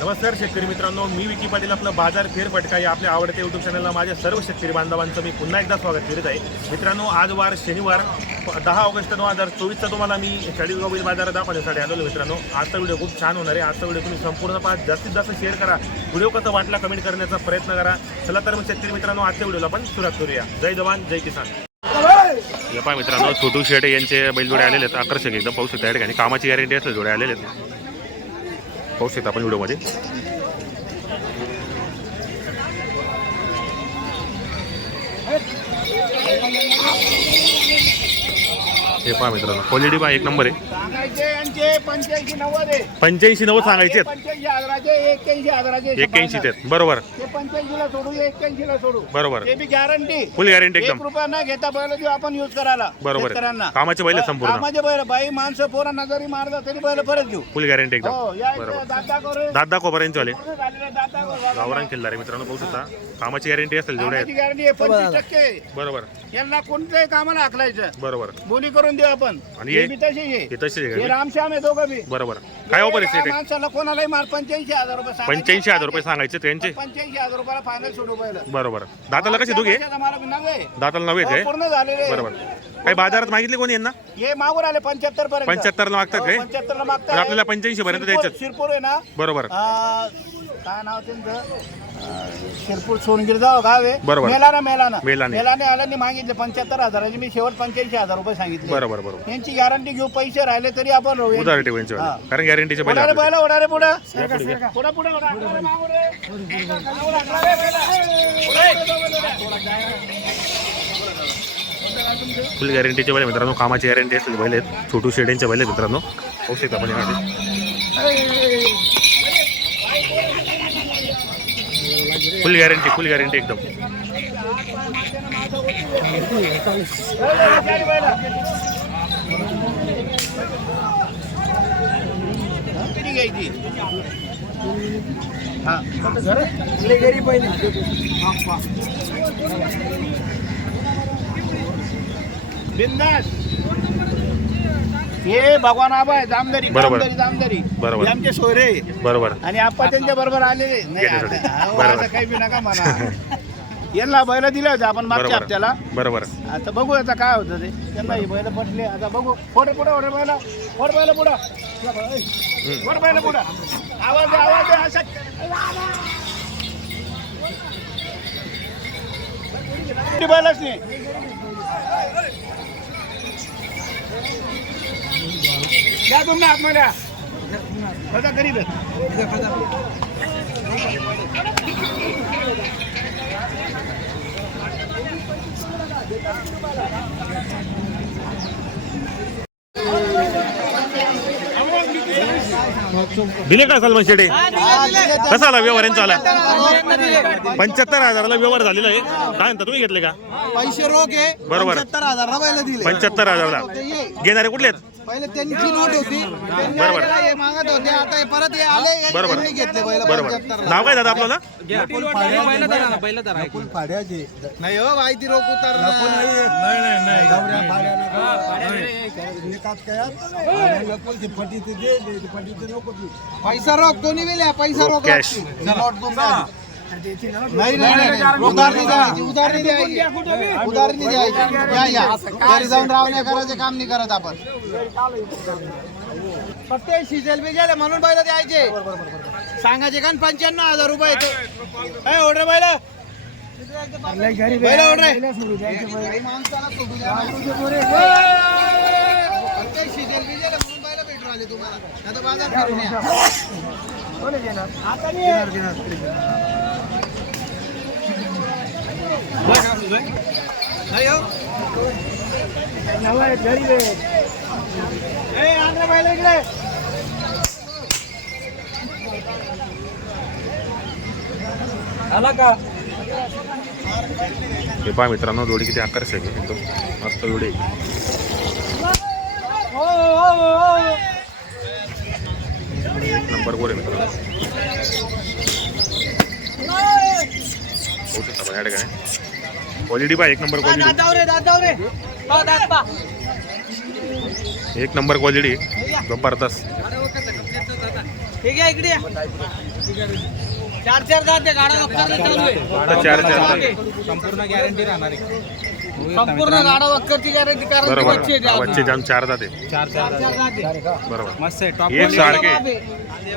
नमस्कार शेतकरी मित्रांनो मी विकी पाटील आपलं बाजार फेरपटका या आपल्या आवडत्या युट्यूब चॅनलला माझ्या सर्व शेतकरी बांधवांचं मी पुन्हा एकदा स्वागत करीत आहे. मित्रांनो आज वार शनिवार दहा ऑगस्ट दोन हजार चोवीसचा तुम्हाला मी चाळीसगाव बाजारात दाखवण्यासाठी आलेलो मित्रांनो. आजचा व्हिडिओ खूप छान होणार आहे. आजचा व्हिडिओ तुम्ही संपूर्ण पाहा. जास्तीत जास्त शेअर करा. व्हिडिओ कसा वाटला कमेंट करण्याचा प्रयत्न करा. चला तर मग शेतकरी मित्रांनो आजच्या व्हिडिओला आपण सुरुवात करूया. जय जवान जय किसान. पहा मित्रांनो छोटू शेटे यांचे बैलजोडे आलेले आहेत. आकर्षक एकदम पाहू शकता या ठिकाणी कामाची गॅरंटी असं जोडे आलेले आहेत. पाहू शकता आपण व्हिडिओमध्ये. हे पहा मित्रांनो क्वालिटी पहा एक नंबर आहे. पंच्याऐंशी नव्वद आहे. पंच्याऐंशी नव्वद सांगायचे आहेत? पंच्याऐंशी हजाराचे एक्क्याऐंशी हजाराचे एक्क्याऐंशी ते आहेत. बरोबर. ते पंच्याऐंशीला सोडू एक्क्याऐंशीला सोडू. बरोबर. ते बी गॅरंटी फुल गॅरंटी एकदम. एक रुपया न घेता बैल देऊ आपण युज करायला बरोबर. शेतकऱ्यांना. कामाचे बैल संपूर्ण. कामाचे बैल बाई माणसं पोरा नजरी मारता तरी बैल परत घेऊ. फुल गॅरंटी एकदम. हो या बरोबर. करू दादा झालेले दाता करू गावरान किल्लारे मित्रांनो पाहू शकता. कामाची गॅरंटी असेल जेवढे आहेत. गॅरंटी आहे पंचवीस टक्के. बरोबर. यांना कोणत्याही कामाला हाकलायचं. बरोबर. बोली करून देऊ आपण. आणि हे हे- बी आहे. हे हे रामश्याम आहे दोघं बी. बरोबर. काय आहे या सेट माणसाला कोणालाही मार पंच्याऐंशी हजार रुपये सांगायचे. पंच्याऐंशी हजार रुपये सांगायचे त्यांचे? पंच्याऐंशी हजार रुपयाला फायनल सोडू पहिलं. बरोबर. दाताला कसे नव्हे. दाताला नव्हे हो, काय? पूर्ण झालेले बरोबर. काही बाजारात मागितले कोणी यांना? हे मागून आले पंच्याहत्तर पर्यंत. पंच्याहत्तर ला मागतात काय? पंच्याहत्तर ला तर मागतात आपल्याला पंच्याऐंशी पर्यंत द्यायचं शिरपूर आहे ना? बरोबर. अं, काय नाव त्यांचं? शिरपूर सोनगिर जाव गाव आहे. बरोबर. Melana Melana. मेलाने. मेलाने आल्याने मागितले पंच्याहत्तर हजाराचे. मी शेवट पंच्याऐंशी हजार रुपये सांगितले. बरोबर बरोबर. यांची गॅरंटी घेऊ पैसे राहिले तरी आपण राहू. हा. कारण गॅरंटीचे पहिले उडाले आपल्याला. पहिला उडाले पुढं. पुढे. पुढं पुढं उडा. उडा, मागून रे. उडा, उडा रे, पहिला. फुल गॅरंटीचे बैल मित्रांनो कामाची गॅरंटी असेल बैल आहेत. छोटू शेड्यांचे बैल आहेत मित्रांनो. पाहू शकता आपण यामध्ये फुल गॅरंटी फुल गॅरंटी एकदम. हा. बिंदास. हे भगवान आबा आहे जामदारी बरोबर. जामदारी जामदारी. बरोबर. हे आमचे सोयरे. बरोबर. आणि आप्पा त्यांच्या बरोबर आलेले नाही गेले आता- अहो, बरोबर. असं काही बी नका म्हणा. यांना बैल दिले होते आपण मागच्या बरोबर. हप्त्याला. बरोबर. आता बघू आता काय होतं ते. त्यांना ही बैल पटले. आता बघू. पुढे पुढे ओढे बैल. ओढ बैल पुढं. ओढ बैल पुढं. आवाज आवाज असं बैलच नाही. द्या तुम्ही आतमध्ये बघा गरीब आहे दिले का सलमान शेटे कसा आला व्यवहार यांचा आला? पंच्याहत्तर हजाराला व्यवहार झालेला आहे. काय म्हणता तुम्ही घेतले का? पैसे रोख आहे. बरोबर. पंच्याहत्तर हजार पहिला दिले. पंच्याहत्तर हजाराला. घेणारे कुठले आहेत? पहिले त्यांची नोट होती त्यांनी बरोबर. हे मागत होते. आता हे परत हे आले हे बरोबर. त्यांनी घेतले पहिला बरोबर. 75 ला. नाव काय दादा आपल्याला नाही हो माहिती रोख उतरला पैसा रोख कोणी वेल्या पैसा रोख. लागते. नोट. नाही नाही नाही उधारणी द्यायची उधारणी द्यायची उधारणी द्यायची या या. घरी जाऊन रावण्या काम नाही करत आपण. फक्त शिजेल बिजेल म्हणून बैल द्यायचे. सांगायचे का पंच्याण्णव हजार रुपये काय ऑर्डर बैल बैल. ऑर्डर शिजेल बिजेल म्हणून बैल आले तुम्हाला नाही बाजार फिरून या नाही हो ए, आंध्र बैल हे पहा मित्रांनो जोडी किती आकर्षक आहे. एकदम मस्त जोडी नंबर गोर आहे मित्रांनो. होऊ शकता पण या ठिकाणी क्वालिटी पहा एक नंबर क्वालिटी दादाव रे हो दादा एक नंबर क्वालिटी जबरदस्त. हे. चार चार चार चार झाले. संपूर्ण गॅरंटी राहणार आहे. संपूर्ण गाडा वक्करची गॅरंटी कारण ती बरोबर बच्ची आहे त्या बच्चे जाम चार जाते चार चार बरोबर. मस्त आहे टॉप एक सारखे.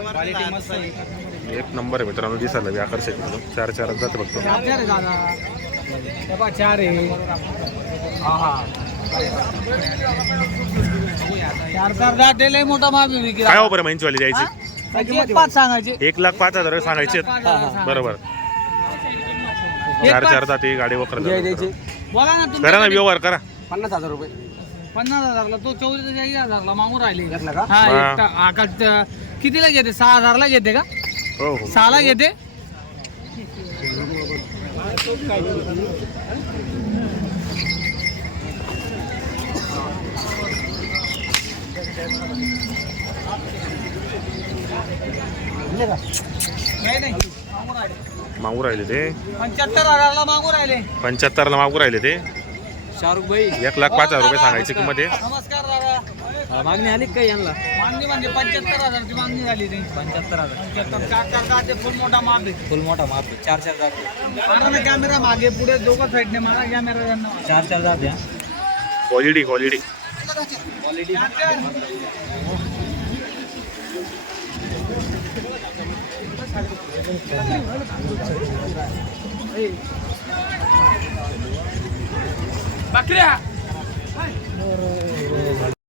क्वालिटी मस्त आहे. एक नंबर आहे मित्रांनो दिसायला बी आकर्षक. चार चार जाते फक्त. चार चार आहे. हे हा हा चार चार लय मोठा मागे विक्री काय ऑफर महिन्याची द्यायची? एक पाच सांगायचे. एक लाख पाच हजार सांगायचे हजार. बरोबर. चार. चार जाते गाडी वकर बोला ना करा ना व्यवहार करा. पन्नास हजार रुपये. पन्नास हजारला तो चौदा हजारला मागून राहिले. का? हा हा. हा, त- कितीला घेते? सहा हजारला घेते का? हो हो. सहाला घेते नाही नाही मागून राहिले. मागू राहिले ते. पंच्याहत्तर हजारला मागून राहिले. पंच्याहत्तरला मागू राहिले ते. शाहरुख भाई. एक लाख पाच हजार रुपये सांगायची किंमत आहे नमस्कार दादा. मागणी आली काय यांना? मागणी म्हणजे पंच्याहत्तर हजारची मागणी झाली नाही पंच्याहत्तर हजार. पंच्याहत्तर. चार चार फुल मोठा माप आहे. फुल मोठा माप आहे. चार चार जाते मारा ना कॅमेरा मागे पुढे दोघं साईडने मारा कॅमेरा त्यांना चार चार जाते क्वालिटी क्वालिटी क्वालिटी बकऱ्या.